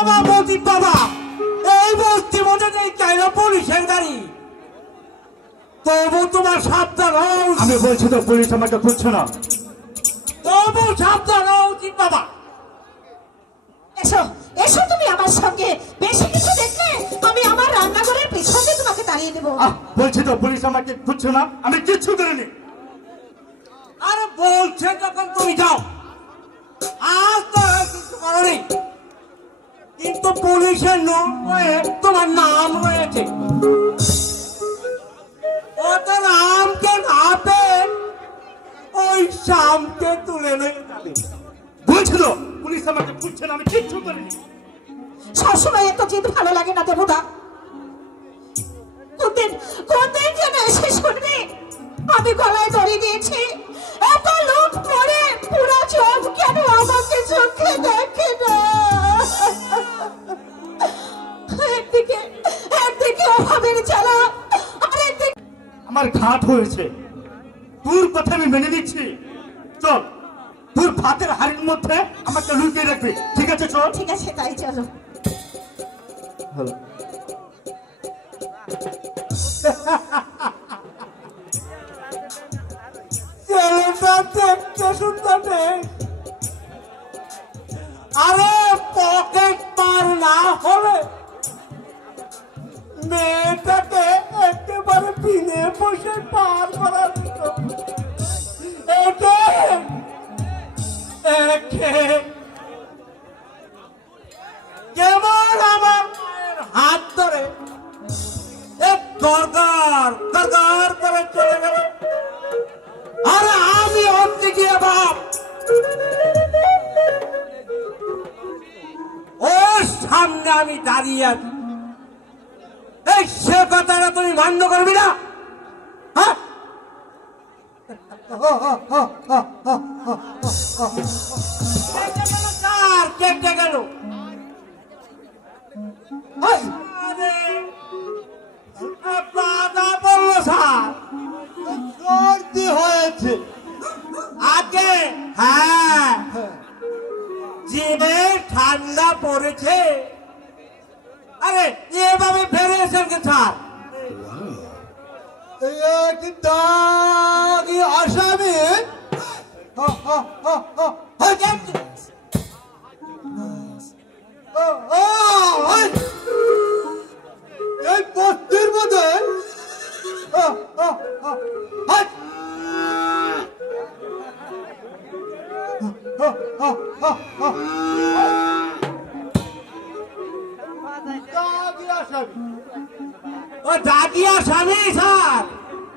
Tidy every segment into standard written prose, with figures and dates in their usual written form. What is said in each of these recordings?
বাবা মজিদ বাবা, এই বস্তির মধ্যে নেই কেন পুলিশের গাড়ি? তবু তোমার সাবধান হওয়া উচিত। আমি বলছি তো পুলিশ আমাকে খুঁজছে না। তবু সাবধান হওয়া উচিত বাবা। এসো এসো, তুমি আমার সঙ্গে। বেশি কিছু দেখলে আমি আমার রান্নাঘরের পেছনে তোমাকে দাঁড়িয়ে দেবো। বলছি তো পুলিশ আমাকে খুঁজছে না, আমি কিচ্ছু করিনি। আরে বলছে যখন তুমি যাও, আজ তো কিছু করনি, কিন্তু পুলিশের নম্বরে তোমার নাম রয়েছে। অত নামকে না পেয়ে ওই শামকে তুলে নিয়ে যাবে। বলছি তো পুলিশ আমাকে খুঁজছে না, আমি কিচ্ছু করিনি। সবসময় এত জিদ ভালো লাগে না দেবুদা। কোনদিন যেন এসে শুনবি আমি গলায় দড়ি দিয়েছি। এত লোক পড়ে পুরো চোখ কেন আমাকে চোখে দেখে না? একদিকে অভাবের জ্বালা, আর একদিকে আমার ঘাট হয়েছে, তোর কথা আমি মেনে নিচ্ছি। চল, তোর ভাতের হাড়ির মধ্যে আমাকে লুকিয়ে রাখবি, ঠিক আছে? চল। ঠিক আছে, তাই চলো। ছেলেটা দেখতে সুন্দর নেই, আরে পকেট মার না হলে মেয়েটাকে একেবারে বিনে বসে পার করা দিত। কেমন আমার মায়ের হাত ধরে গড়গড় গড়গড় করে চলে গেল। আরে আমি হচ্ছে গিয়ে বাপ, ওর সামনে আমি দাঁড়িয়ে আছি, এই সে কথাটা তুমি মান্য করবি না? হ্যাঁ, কেটে গেল। বাধা বললো স্যার, সর্দি হয়েছে আগে। হ্যাঁ, যে ঠান্ডা পড়েছে। আরে এভাবে ফেরেছেন কে স্যার? আসামি এই বস্তির মধ্যে দাগি আসামি স্যার।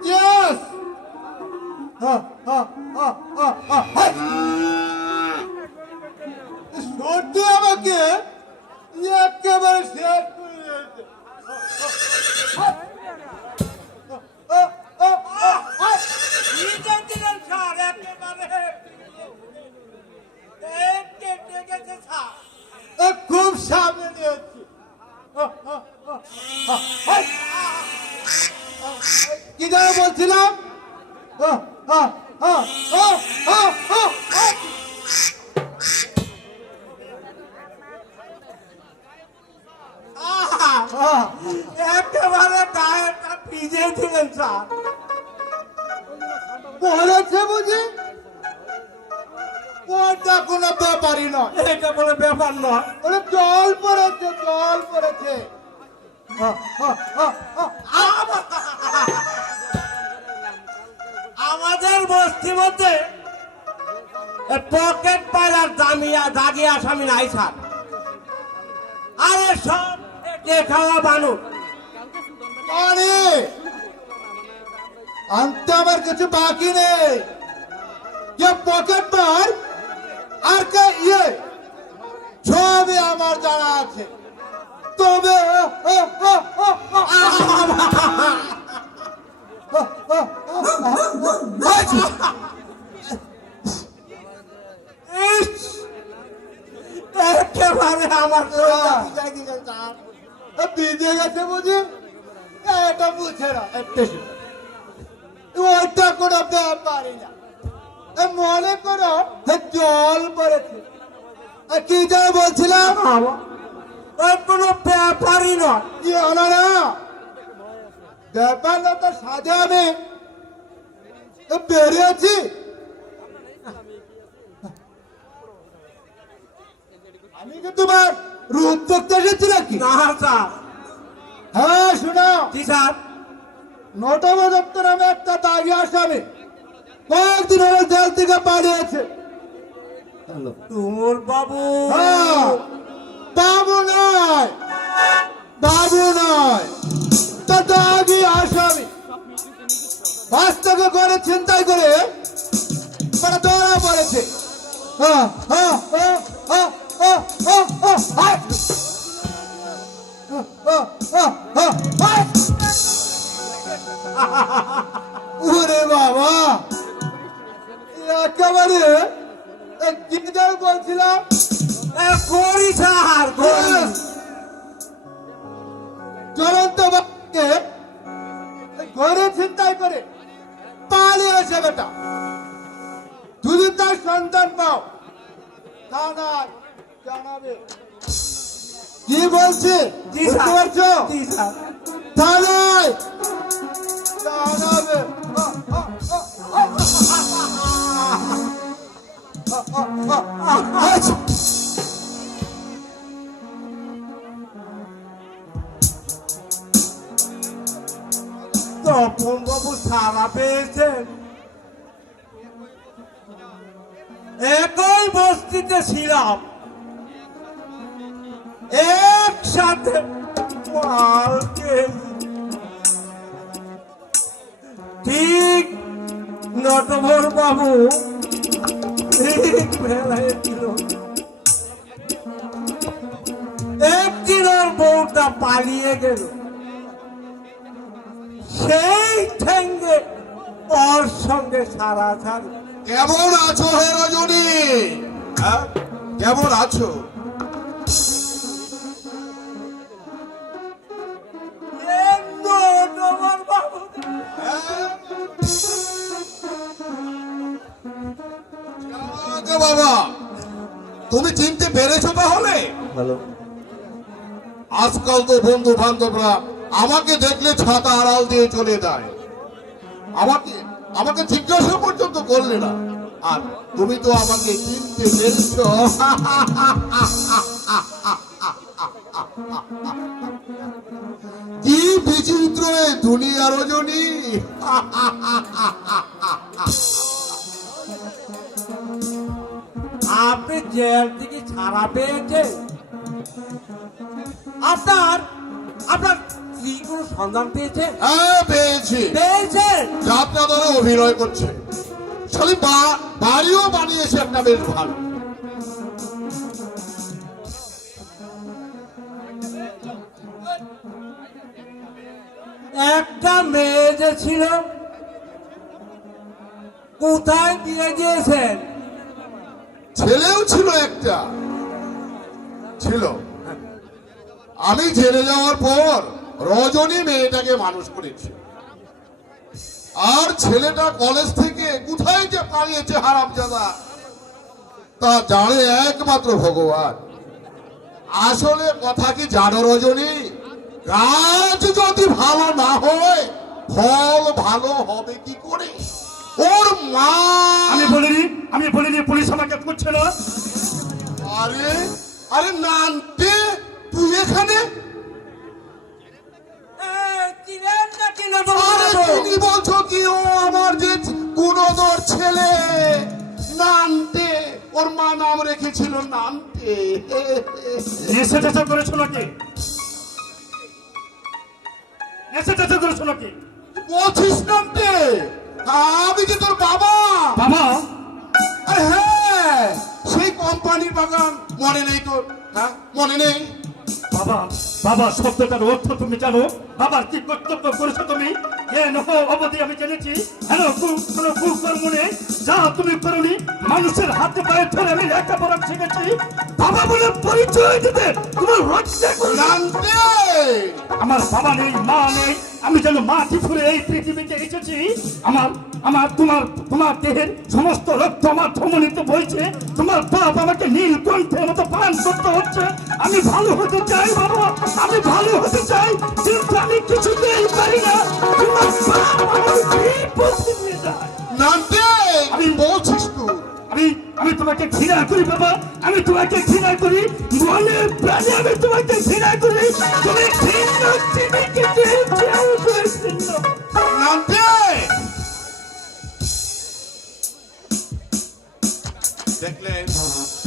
ইয়েস, সর্দি আমাকে একেবারে শেষ করে দিয়েছে। খুব সামনে নিয়েছি। কি যেন বলছিলাম? একেবারে গায়েটা ভিজে দিলেন স্যার। বলেছে বুঝি ওটা কোনো ব্যাপারই নয়, এটা কোনো ব্যাপার নয়। ওটা জল পড়েছে, জল পড়েছে। আমাদের বস্তির মধ্যে পকেট পাড়ার দাগি আসামি নাই স্যার। আরে সব খাওয়া বানুর। আরে আনতে আমার কিছু বাকি নেই। যে পকেট মার আর কে ইয়ে সবই আমার জানা আছে। তবে একেবারে আমার ভিজে গেছে বুঝি, এটা বুঝে না, ওইটা কোনো ব্যাপারই না। মনে করো জল পড়েছে। কি যেন বলছিলাম? ওই কোনো ব্যাপারই নয়। কি হলো না? ব্যাপার না তো সাজে আমি বেরিয়েছি। আমি কি তোমার রূপ দেখতে এসেছি নাকি? না স্যার। হ্যাঁ শোনো, জি স্যার। নটব দত্ত নামে একটা দাগি আসামি কয়েকদিন হলো জেল থেকে পালিয়েছে। তুমুল বাবু। হ্যাঁ, বাবু নয়, বাবু নয়, তা দাগি আসামি বাস্তবে করে চিন্তাই করে তারা ধরা পড়েছে। হ্যাঁ, হ্যাঁ, হ্যাঁ, হ্যাঁ, হ্যাঁ, হ্যাঁ, হ্যাঁ, হ্যাঁ। ওরে বাবা, একেবারে গিটার বলছিলাম করি স্যার, করি। জ্বলন্ত বাবাকে ঘরে চিন্তাই করে পালিয়েছে বেটা। যদি তার সন্তান পাও থানায় জানাবে। কি বলছে জি বুঝতে স্যার। পারছো? জি স্যার। থানায় জানাবে। আচ্ছা। তপন বাবু সারা পেয়েছেন। একই বস্তিতে ছিলাম, একসাথে মাল খেয়েছি। ঠিক নটবর বাবু ঠিক বেলায় ছিল। একদিন ওর বউটা পালিয়ে গেল, সেই ঠেঙ্গে ওর সঙ্গে সারাসারি। কেমন আছো হে রজনী? হ্যাঁ, কেমন আছো? নটবর বাবু আগে বাবা, তুমি চিনতে পেরেছো তাহলে? আজকাল তো বন্ধু বান্ধবরা আমাকে দেখলে ছাতা আড়াল দিয়ে চলে যায়, আমাকে আমাকে জিজ্ঞাসা পর্যন্ত করলে না। আর তুমি তো আমাকে চিনতে পেরেছো। কি বিচিত্র এ দুনিয়া রজনী। আপনি জেল থেকে ছাড়া পেয়েছেন। আপনার আপনার স্ত্রী কোনো সন্ধান পেয়েছে? হ্যাঁ পেয়েছি। পেয়েছেন? যাত্রা দলে অভিনয় করছে, খালি বাড়িও বানিয়েছে একটা বেশ ভালো। একটা মেয়ে যে ছিল, কোথায় দিয়ে দিয়েছেন? ছেলেও ছিল একটা, ছিল। আমি জেলে যাওয়ার পর রজনী মেয়েটাকে মানুষ করেছে, আর ছেলেটা কলেজ থেকে কোথায় যে পালিয়েছে হারামজাদা, তা জানে একমাত্র ভগবান। আসলে কথা কি জানো রজনী, গাছ যদি ভালো না হয় ফল ভালো হবে কি করে? ওর মা। আমি বলিনি পুলিশ আমাকে করছে না। আরে আরে নানতে তুই এখানে? আরে তুমি বলছো কি ও আমার যে গুণধর ছেলে নানতে, ওর মা নাম রেখেছিল নানতে। এসে চেষ্টা করেছো নাকি? এসে চেষ্টা করেছো নাকি? বলছিস নানতে? আমি যে তোর বাবা। বাবা? আরে হ্যাঁ, সেই কোম্পানির বাগান মনে নেই তোর? হ্যাঁ মনে নেই? বাবা, বাবা শব্দটার অর্থ তুমি জানো? বাবার কি কর্তব্য করেছো তুমি? অবধি আমি জেনেছি কোনো কুকর্ম নেই যা তুমি করনি। মানুষের হাতে পায়ে ধরে আমি লেখাপড়া শিখেছি, বাবা বলে পরিচয় দিতে তোমার লজ্জা করে না? নান্টে! আমার বাবা নেই, মা নেই, আমি যেন মাটি ফুলে এই পৃথিবীতে এসেছি। তোমার দেহের সমস্ত রক্ত আমার ধমনীতে বইছে, তোমার বাপ আমাকে নীলকণ্ঠের মতো পান করতে হচ্ছে। আমি ভালো হতে চাই বাবা, আমি ভালো হতে চাই, কিন্তু আমি কিছুতেই পারি না। তোমার বাপ আমার বিপদ নিয়ে যায়। নান্টে! আমি বলছিস তুই? আমি তোমাকে ঘৃণা করি বাবা, আমি তোমাকে ঘৃণা করি, মনে প্রাণে আমি তোমাকে ঘৃণা করি। তুমি ঘৃণ্য, তুমি কিন্তু ঘৃণ্য। নান্টে!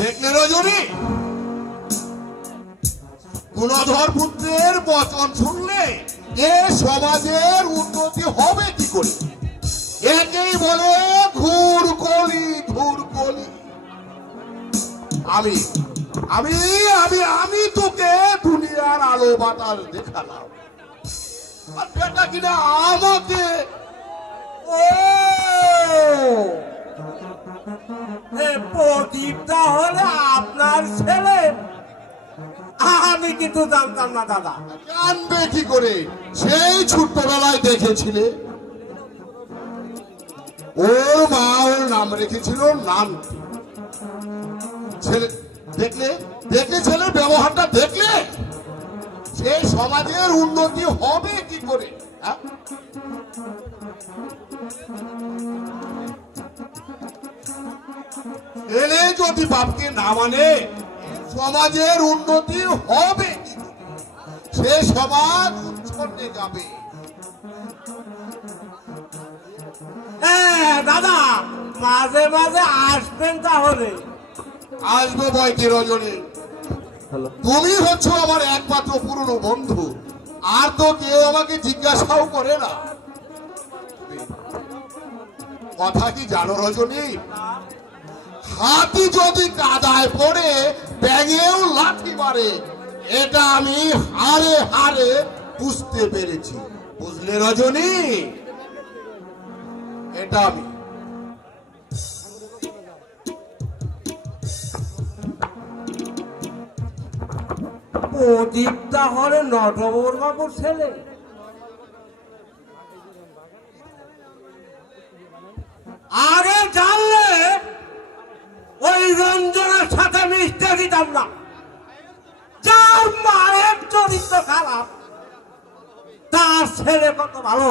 দেখলে রজনী, গুণধর পুত্রের বচন শুনলে এ সমাজের উন্নতি হবে কি করে? একেই বলে ঘুর কলি, ঘুর কলি। আমি আমি আমি আমি তোকে দুনিয়ার আলো বাতাস দেখালাম, আর বেটা কিনা আমাকে প্রদীপ তাহলে আপনার ছেলে? আমি কিন্তু জানতাম না দাদা। জানবে কি করে? সেই ছোট্টবেলায় দেখেছিলে ওর মা ওর নাম রেখেছিল নাম। ছেলে দেখলে ছেলের ব্যবহারটা দেখলে সেই সমাজের উন্নতি হবে কি করে? হ্যাঁ? ছেলে যদি বাপকে না মানে সমাজের উন্নতি হবে কি করে? সে সমাজ উচ্ছন্নে যাবে। হ্যাঁ দাদা, মাঝে মাঝে আসবেন তাহলে। আসবো বয়কে রজনী, তুমি হচ্ছ আমার একমাত্র পুরনো বন্ধু, আর তো কেউ আমাকে জিজ্ঞাসাও করে না। কথা কি জানো রজনী, হাতি যদি কাদায় পড়ে ব্যাঙেও লাঠি মারে, এটা আমি হারে হারে বুঝতে পেরেছি। বুঝলে রজনী? এটা আমি প্রদীপ তাহলে নটবর বাবুর ছেলে? আগে জানলে ওই রঞ্জনের সাথে মিশতে দিতাম না। যার মায়ের চরিত্র খারাপ, তার ছেলে কত ভালো।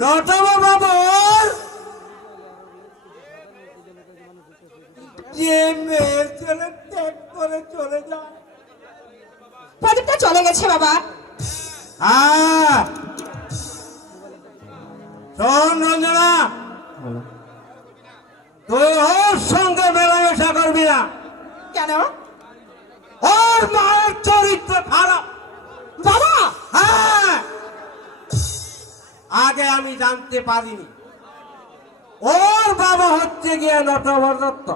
নটবর বাবুর যে মেয়ের ছেলে ত্যাগ করে চলে যায়। প্রদীপটা চলে গেছে বাবা। হ্যাঁ, শোন রঞ্জনা, তুই ওর সঙ্গে মেলামেশা করবি না। কেন ওর মায়ের চরিত্র খারাপ বাবা? হ্যাঁ, আগে আমি জানতে পারিনি ওর বাবা হচ্ছে গিয়ে নটবর দত্ত।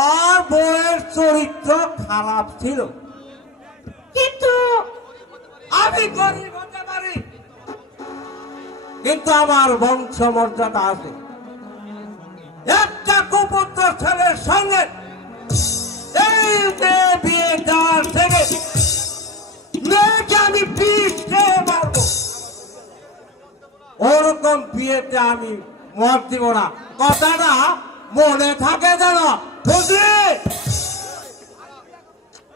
ওর বউয়ের চরিত্র খারাপ ছিল, কিন্তু আমি গরিব হতে পারি, কিন্তু আমার বংশ মর্যাদা আছে। একটা কুপুত্র ছেলের সঙ্গে এই মেয়ে বিয়ে দেওয়ার থেকে মেয়েকে আমি বিষ খেয়ে মারবো। ওরকম বিয়েতে আমি মত দিব না। কথাটা মনে থাকে যেন, বুঝলি?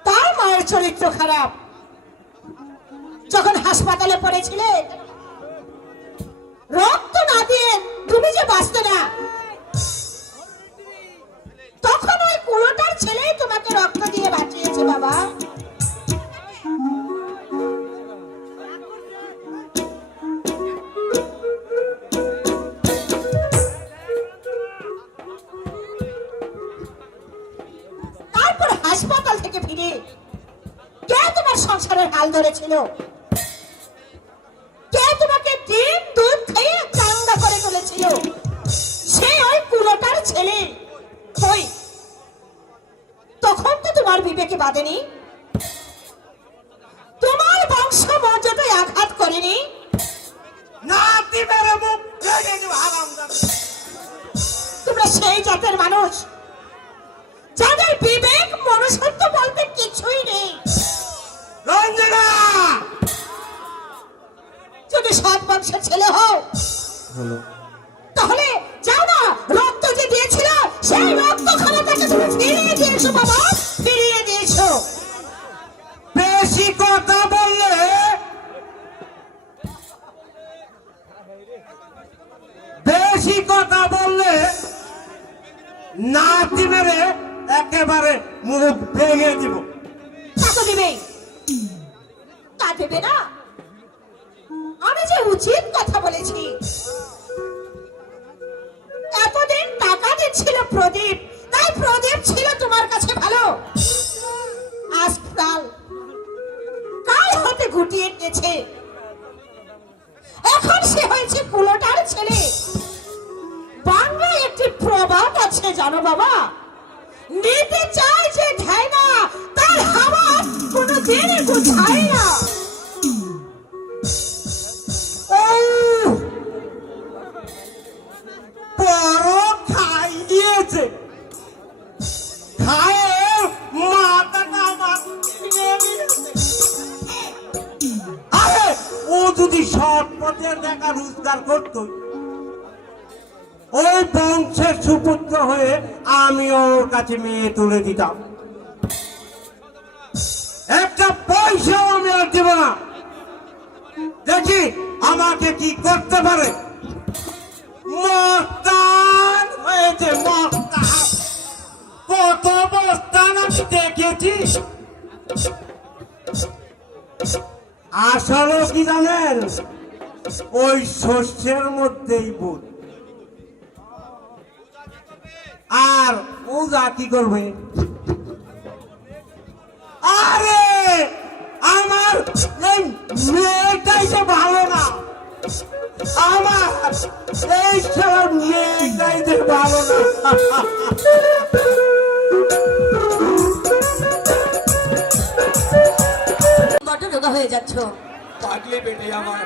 তার মায়ের চরিত্র খারাপ। যখন হাসপাতালে পড়েছিলে রক্ত না দিয়ে তুমি যে বাঁচতে না, তখন ওই কুলোটার ছেলেই তোমাকে রক্ত দিয়ে বাঁচিয়েছে বাবা। তারপর হাসপাতাল থেকে ফিরে কে তোমার সংসারের হাল ধরেছিল? কে তোমাকে ডিম দুধ খেয়ে চাঙ্গা করে তুলেছিল? সে ওই কুলোটার ছেলে। ওই তখন তো তোমার বিবেকে বাঁধেনি। করিনি? নাতি মেরে মুখ ভেঙে দিব হারামজাদা। তোমরা সেই জাতের মানুষ যাদের বিবেক মনুষ্যত্ব বলতে কিছুই নেই। রঞ্জনা যদি সৎ বংশের ছেলে হও তাহলে যাও না, রক্ত যে দিয়েছিল সেই রক্তখানা তাকে তুমি ফিরিয়ে দিয়েছো বাবা, ফিরিয়ে দিয়েছো। বেশি কথা বললে নাতি মেরে একেবারে মুখ ভেঙে দিব। টাকা দিবে, তা দেবে না? আমি যে উচিত কথা বলেছি। এতদিন টাকা দিচ্ছিল প্রদীপ, তাই প্রদীপ ছিল তোমার কাছে ভালো। আজ কাল হাতে গুটিয়ে গেছে, এখন সে হয়েছে কুলোটার ছেলে। বাংলায় একটি প্রবাদ আছে জানো বাবা, নিতে চায় যে ধায় না, তার হাওয়া কোনোদিন গুছায় না। বড় খাইয়েছে, খায়ে মাথাটা আমার ভেঙে দিয়েছে। আরে ও যদি সৎ পথে টাকা রোজগার করত, ওই বংশের সুপুত্র হয়ে আমি ওর কাছে মেয়ে তুলে দিতাম। একটা পয়সাও আমি আর দেব না। দেখি আমাকে কি করতে পারে। মস্তান হয়েছে, মস্তান। কত মস্তান আমি দেখেছি। আসলে কি জানেন, ওই শস্যের মধ্যেই ভূত। আর ওজা কি করবে? আরে আমার এই মেয়েটাই তো ভালো না, আমার এই সব মেয়েটাই তো ভালো না। বড্ড রোগা হয়ে যাচ্ছ। পাগলি বেটে আমার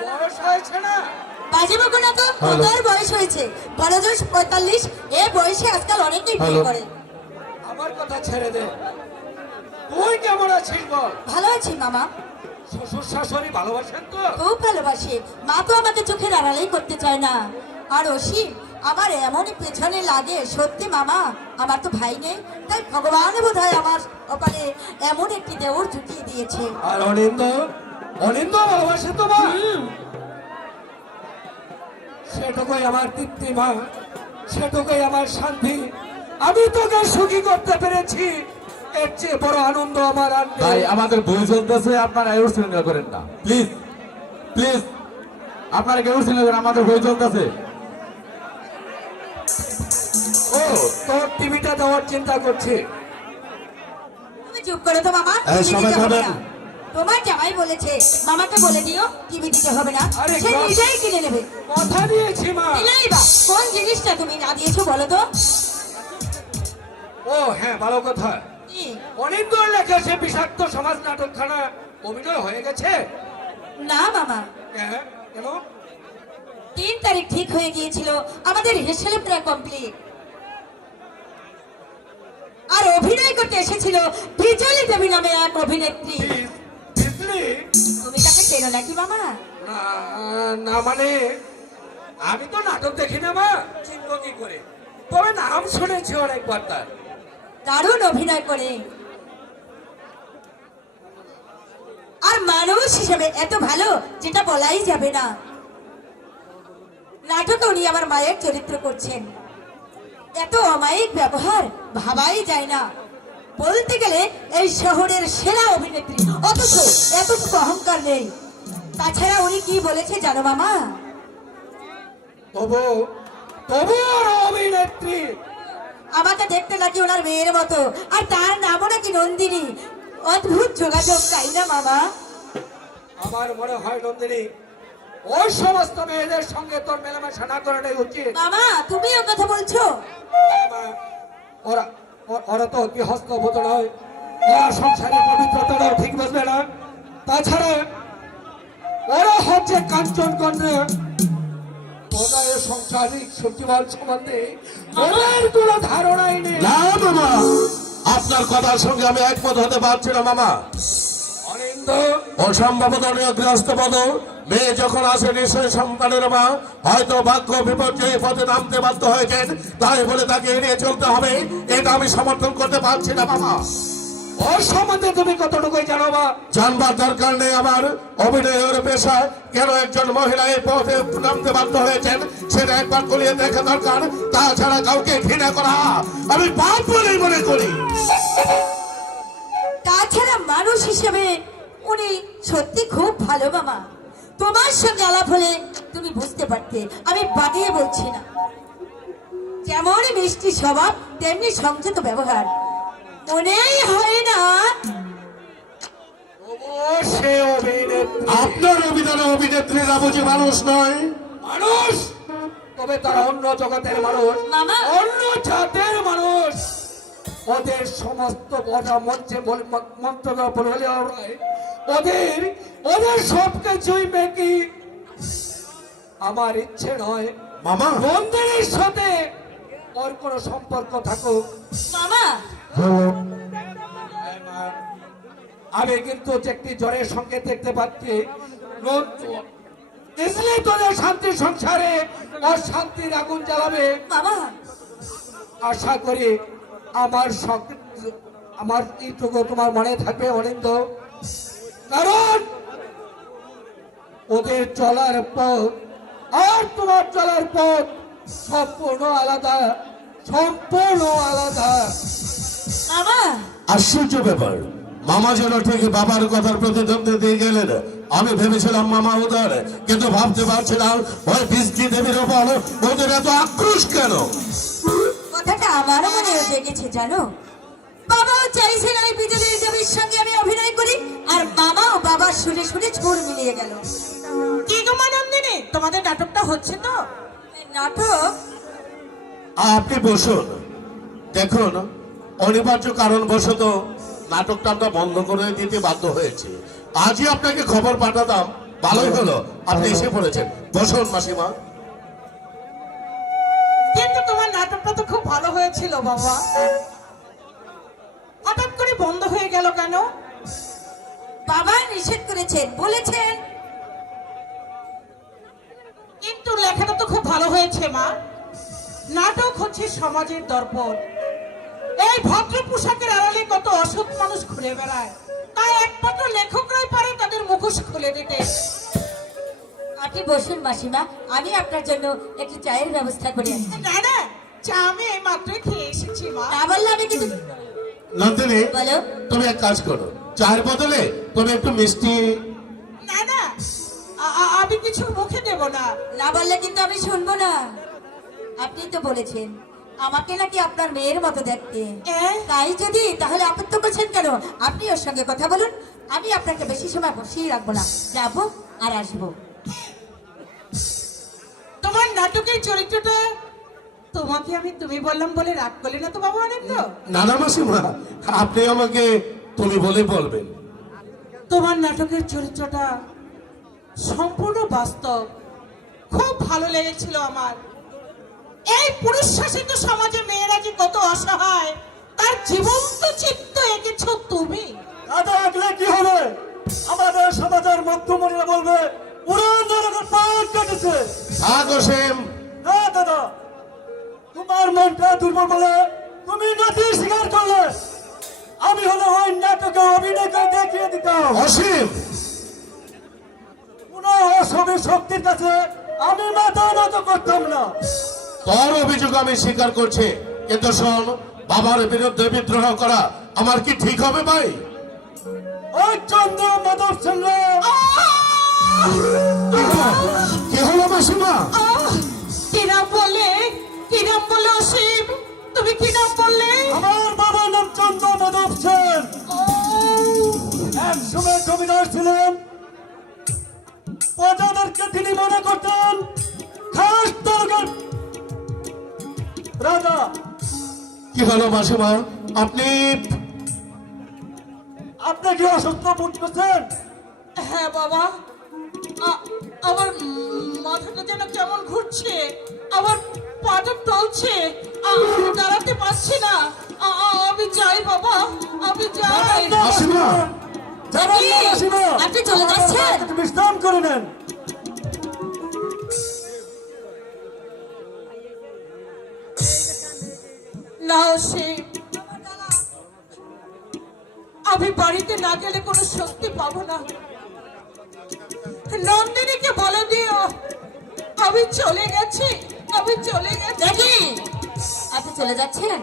বয়স হয়েছে না। বাজে বকো না তো, তোর বয়স হয়েছে বড় জোর 45। এ বয়সে আজকাল অনেকেই বিয়ে করে। আমার কথা ছেড়ে দে, তুই কেমন আছিস বল? ভালো আছি মামা, শ্বশুর শাশুড়ি ভালোবাসেন তো? খুব ভালোবাসি। মা তো আমাকে চোখের আড়ালেই করতে চায় না। আর অসীম আমার এমনই পেছনে লাগে, সত্যি মামা আমার তো ভাই নেই, তাই ভগবান বোধহয় আমার কপালে এমন একটি দেওর জুটিয়ে দিয়েছে। আর অনিন্দ, অনিন্দ ভালোবাসে তো মা? সেটুকুই আমার তৃপ্তি মা, সেটুকুই আমার শান্তি। আমি তোকে সুখী করতে পেরেছি, এর চেয়ে বড় আনন্দ আমার আর নেই। ভাই আমাদের বই চলতেছে, আপনারা এর সিনেমা করেন না প্লিজ, প্লিজ আপনারা কেউ সিনেমা করেন, আমাদের বই চলতেছে। ও তোর টিভিটা দেওয়ার চিন্তা করছি। তুমি চুপ করে তো মামা, এই, টিভি সবাই দিতে হবে খাবেন। না। তোমার জামাই বলেছে, মামাকে বলে দিও টিভি দিতে হবে না, আরে সে বাহ। নিজেই কিনে নেবে। কথা দিয়েছি মা। দিলেই বা কোন জিনিসটা তুমি না দিয়েছো বলো তো? ও হ্যাঁ, ভালো কথা। কি? অনিন্দর লেখা সে বিষাক্ত সমাজ নাটকখানা অভিনয় হয়ে গেছে? না মামা, হ্যাঁ, কেন? 3 তারিখ ঠিক হয়ে গিয়েছিল, আমাদের হেসেলে প্রায় কমপ্লিট। আর অভিনয় করতে এসেছিল বিজলি দেবী নামে এক অভিনেত্রী। বিজলি? তুমি তাকে চেনো নাকি মামা? না মানে আমি তো নাটক দেখি না মা, চিনব কি করে? তবে নাম শুনেছি অনেকবার তার। দারুণ অভিনয় করে, আর মানুষ হিসেবে এত ভালো যেটা বলাই যাবে না। নাটকে উনি আমার মায়ের চরিত্র করছেন। এত অমায়িক ব্যবহার ভাবাই যায় না। বলতে গেলে এই শহরের সেরা অভিনেত্রী, অথচ এতটুকু অহংকার নেই। তাছাড়া উনি কি বলেছে জানো মামা? তবু তবু আর অভিনেত্রী। আমাকে দেখতে নাকি ওনার মেয়ের মতো, আর তার নামও নাকি নন্দিনী। অদ্ভুত যোগাযোগ, তাই না মামা? আমার মনে হয় নন্দিনী, ওই সমস্ত মেয়েদের সঙ্গে তোর মেলামেশা না করাটাই উচিত। মামা তুমি ও কথা বলছো? মা, ওরা তো গৃহস্থভূত নয়, ওরা সংসারের পবিত্রতাটাও ঠিক বুঝবে না। তাছাড়া ওরা হচ্ছে কাঞ্চনগঞ্জের ওদের সংসারিক সচিবাল সম্বন্ধে ওদের কোনো ধারণাই নেই। না মামা, আপনার কথার সঙ্গে আমি একমত হতে পারছি না মামা। অনিন্দ, অসম্ভবত নিয়োগগ্রস্ত পদ মেয়ে যখন আসে নিশ্চয় সন্তানের মা হয়তো ভাগ্য বিপর্যয় পথে নামতে বাধ্য হয়েছেন, তাই বলে তাকে এড়িয়ে চলতে হবে এটা আমি সমর্থন করতে পারছি না মামা। ওর সম্বন্ধে তুমি কতটুকুই জানো বা? জানবার দরকার নেই আমার। অভিনয়ের পেশায় কেন একজন মহিলা এই পথে নামতে বাধ্য হয়েছেন সেটা একবার করিয়ে দেখা দরকার। তাছাড়া কাউকে ঘৃণা করা আমি পাপ বলেই মনে করি। তাছাড়া মানুষ হিসেবে উনি সত্যি খুব ভালো মামা। তোমার সঙ্গে আলাপ হলে তুমি বুঝতে পারতে, আমি বানিয়ে বলছি না। যেমন মিষ্টি স্বভাব তেমনি সংযত ব্যবহার, মনেই হয় না ও সে অভিনেত্রী। আপনার অভিধানে অভিনেত্রীরা বুঝি মানুষ নয়? মানুষ, তবে তারা অন্য জগতের মানুষ, মামা। অন্য জাতের মানুষ। ওদের সমস্ত কথা মঞ্চে মন্ত্র বলে ওদের ওদের সব কিছুই মেকি। আমার ইচ্ছে নয় মামা, নন্দিনীর সাথে ওর কোনো সম্পর্ক থাকুক। মামা। আমি কিন্তু একটি জ্বরের সঙ্গে দেখতে পাচ্ছি ইসলি তোদের শান্তি সংসারে ওর শান্তির আগুন জ্বালাবে। মামা, আশা করি আমার এইটুকু তোমার মনে থাকবে অনিন্দ, কারণ ওদের চলার পথ আর তোমার চলার পথ সম্পূর্ণ আলাদা, সম্পূর্ণ আলাদা। মামা। আশ্চর্য ব্যাপার, মামা যেন ঠিক বাবার কথার প্রতিদ্বন্দ্বী দিয়ে গেলেন। আমি ভেবেছিলাম মামা উদার, কিন্তু ভাবতে পারছিলাম ওই বৃষ্টি দেবীর ওপর ওদের এত আক্রোশ কেন। কথাটা আমারও মনে জেগেছে জানো। বাবাও চাইছেন আমি বিজলীর দেবীর সঙ্গে আমি অভিনয় করি, আর মামাও বাবার সুরে সুরে ছোড় মিলিয়ে গেল। কি গো মা নন্দিনী, তোমাদের নাটকটা হচ্ছে তো? নাটক? আপনি বসুন, দেখুন অনিবার্য কারণ বশত নাটকটা আমরা বন্ধ করে দিতে বাধ্য হয়েছি। আজই আপনাকে খবর পাঠাতাম, ভালোই হলো আপনি এসে পড়েছেন। বসুন মাসিমা। কিন্তু তোমার নাটকটা তো খুব ভালো হয়েছিল বাবা, হঠাৎ করে বন্ধ হয়ে গেল কেন? বাবা নিষেধ করেছেন, বলেছেন। কিন্তু লেখাটা তো খুব ভালো হয়েছে মা। নাটক হচ্ছে সমাজের দর্পণ। এই ভদ্র পোশাকের আড়ালে কত অসৎ মানুষ ঘুরে বেড়ায়, তাই একমাত্র লেখকরাই পারে তাদের মুখোশ খুলে দিতে। আপনি বসুন মাসিমা, আমি আপনার জন্য একটু চায়ের ব্যবস্থা করে আনি। না না, চা আমি এই মাত্রই খেয়ে এসেছি মা। তা বললে আমি কিন্তু। নন্দিনী, বলো। তুমি এক কাজ করো, চায়ের বদলে তুমি একটু মিষ্টি। না না, আমি কিছু মুখে দেব না। না বললে কিন্তু আমি শুনবো না। আপনি তো বলেছেন আমাকে নাকি আপনার মেয়ের মতো দেখতে, তাই যদি তাহলে আপত্তি করছেন কেন? আপনি ওর সঙ্গে কথা বলুন, আমি আপনাকে বেশি সময় বসিয়ে রাখবো না, যাবো আর আসবো। তোমার নাটকের চরিত্রটা তোমাকে আমি তুমি বললাম বলে রাগ করলে না তো বাবা আনন্দ? নানা মাসিমা, আপনি আমাকে তুমি বলে বলবেন। তোমার নাটকের চরিত্রটা সম্পূর্ণ বাস্তব, খুব ভালো লেগেছিল আমার। এই পুরুষ শাসিত সমাজে মেয়েরা যে কত অসহায় তার জীবন্ত চিত্র এঁকেছো তুমি। দাদা আগলে কি হবে? আমাদের সমাজের মধ্যমণিরা বলবে উড়ান নরকের পাট কেটেছে। আগসেম, না দাদা, তোমার মনটা দুর্বল বলে তুমি নাতি স্বীকার করলে। আমি হলে ওই নাটকে অভিনয় করে দেখিয়ে দিতাম। অসীম, কোন অসমের শক্তির কাছে আমি মাথা নত করতাম না। তোর অভিযোগ আমি স্বীকার করছি, কিন্তু শোন, বাবার বিরুদ্ধে বিদ্রোহ করা আমার কি ঠিক হবে ভাই? ওই চন্দ্র মাধব চন্দ্র কি হলো মাসিমা? কিরাম বলে অসীম, তুমি কি নাম বললে? আমার বাবার নাম চন্দ্র মাধব সেন। এক সময় জমিদার ছিলেন, প্রজাদেরকে তিনি মনে করতেন খাস দরকার রাজা। কি হলো মাসিমা? আপনি আপনি কি অসুস্থ বোধ করছেন? হ্যাঁ বাবা, আমার মাথাটা যেন কেমন ঘুরছে, আমার পাটা টলছে, দাঁড়াতে পারছি না। আমি যাই বাবা, আমি যাই। মাসিমা, যাবেন না মাসিমা। আপনি চলে যাচ্ছেন? একটু বিশ্রাম করে নেন। না অসীম, আমি বাড়িতে না গেলে কোনো স্বস্তি পাবো না। নন্দিনীকে বলে দিও আমি চলে গেছি, আমি চলে গেছি। দেখি আপনি চলে যাচ্ছেন?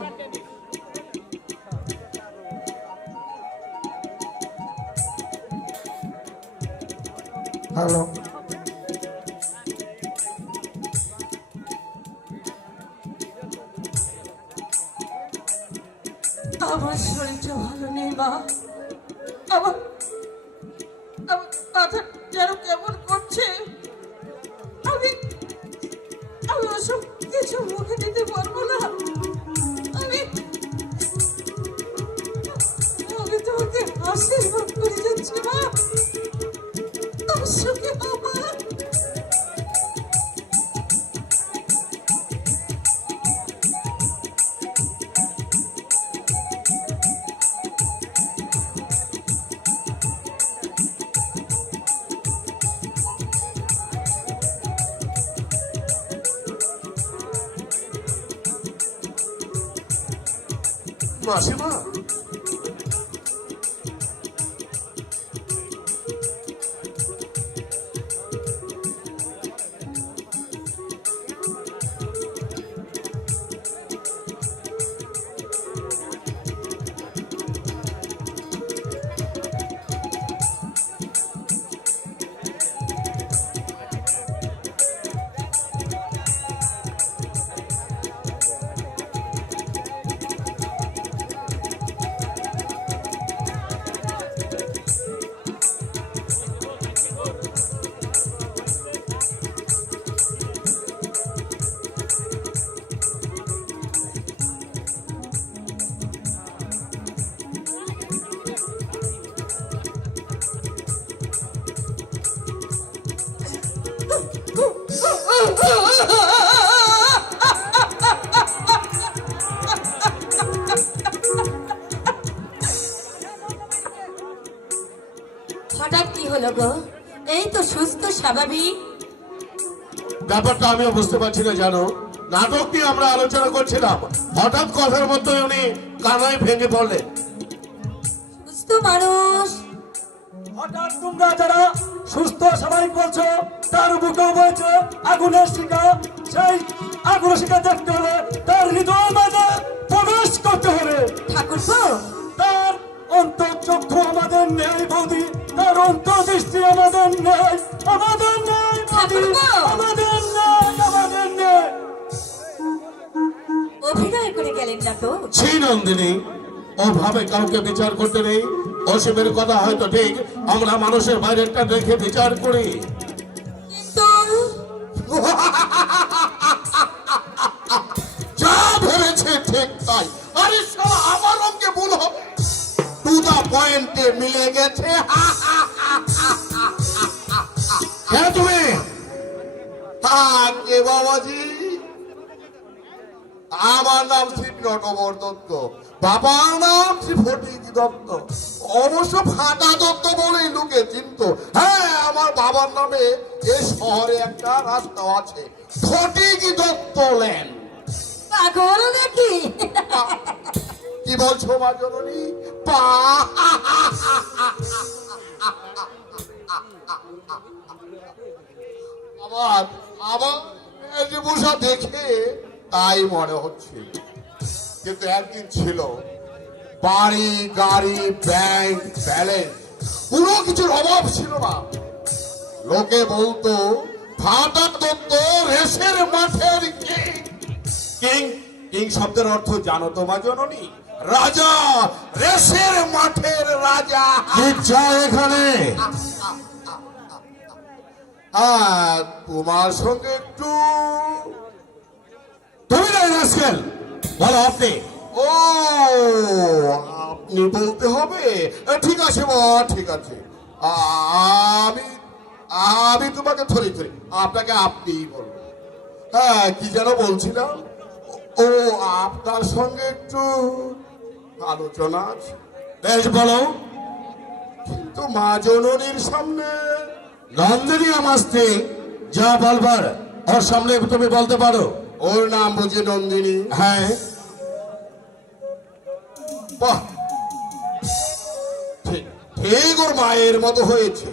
হ্যালো, আমার শরীরটা ভালো নেই মা, আমার আমার মাথা যেন কেমন করছে। আমি আমি ওসব কিছু মুখে দিতে পারবো না। আমি আমি তোমাকে আশীর্বাদ করে যাচ্ছি মা, আমার সঙ্গে আমার। মাসিমা, হঠাৎ কি হলো গো? এই তো সুস্থ স্বাভাবিক। ব্যাপারটা আমিও বুঝতে পারছি না জানো। নাটক নিয়ে আমরা আলোচনা করছিলাম, হঠাৎ কথার মধ্যে উনি কান্নায় ভেঙে পড়লেন। সুস্থ মানুষ হঠাৎ তোমরা যারা সুস্থ স্বাভাবিক বলছো, তার বুকেও বলছে আগুনের শিখা। সেই আগুনের শিখা দেখতে হলে তার হৃদয় মাঝে প্রবেশ করতে হবে। ঠাকুরপো, তার অন্তর্চক্ষু আমাদের নেই বৌদি, তার অন্তর্দৃষ্টি আমাদের নেই, আমাদের নেই বৌদি, আমাদের নেই, আমাদের নেই। অভিনয় করে গেলেন না তো? ছি নন্দিনী, ওভাবে কাউকে বিচার করতে নেই। অসীমের কথা হয়তো ঠিক, আমরা মানুষের বাইরেটা দেখে বিচার করি। কিন্তু যা ভেবেছে ঠিক তাই। আরে শালা আমার অঙ্কে ভুল হবে, টু দা পয়েন্টে মিলে গেছে। কে তুমি? কে বাবাজি? আমার নাম শ্রী নটবর দত্ত, বাবার নাম শ্রী ফটিক দত্ত। অবশ্য ফাটা দত্ত বলেই লোকে চিনত। হ্যাঁ, আমার বাবার নামে এই শহরে একটা রাস্তা আছে, ফটিক দত্ত লেন। পাগল নাকি? কি বলছো মা জননী? আমার আমার বেশভূষা দেখে তাই মনে হচ্ছে, কিন্তু একদিন ছিল বাড়ি গাড়ি ব্যাংক ব্যালেন্স পুরো কিছুর অভাব ছিল না। লোকে বলতো ফাটা দত্ত রেসের মাঠের কিং। কিং কিং শব্দের অর্থ জানো তো মা জননী? রাজা, রেসের মাঠের রাজা। কি চাই এখানে? তোমার সঙ্গে একটু। তুমি নাই রাস্কেল, বলো আপনি। ও, আপনি বলতে হবে। ঠিক আছে মা, ঠিক আছে। আমি আমি তোমাকে ধরি ধরি আপনাকে আপনিই বলবো। হ্যাঁ, কি যেন বলছিলাম? ও, আপনার সঙ্গে একটু আলোচনা আছে। বেশ বলো। কিন্তু মা জননীর সামনে। নন্দিনী আমার স্ত্রী, যা বলবার ওর সামনে তুমি বলতে পারো। ওর নাম বুঝি নন্দিনী? হ্যাঁ। বাহ, ঠিক ঠিক ওর মায়ের মতো হয়েছে।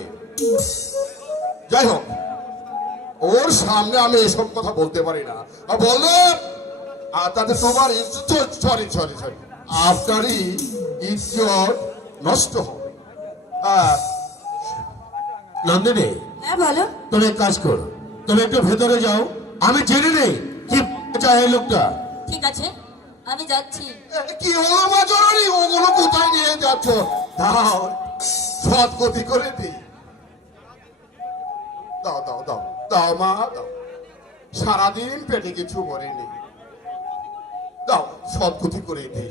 যাই হোক, ওর সামনে আমি এসব কথা বলতে পারি না। বললে তাতে তোমার সরি সরি সরি আপনারই ইজ্জত নষ্ট হবে। নন্দিনী, হ্যাঁ বলো। তুমি এক কাজ করো, তুমি একটু ভেতরে যাও, আমি জেনে নেই কি চায় এই লোকটা। ঠিক আছে, আমি যাচ্ছি। কি হলো মা জননী? ওগুলো কোথায় নিয়ে যাচ্ছ? দাও, সৎ গতি করে দিই। দাও দাও দাও দাও মা, দাও। সারাদিন পেটে কিছু মরেনি, দাও সৎ গতি করে দিই।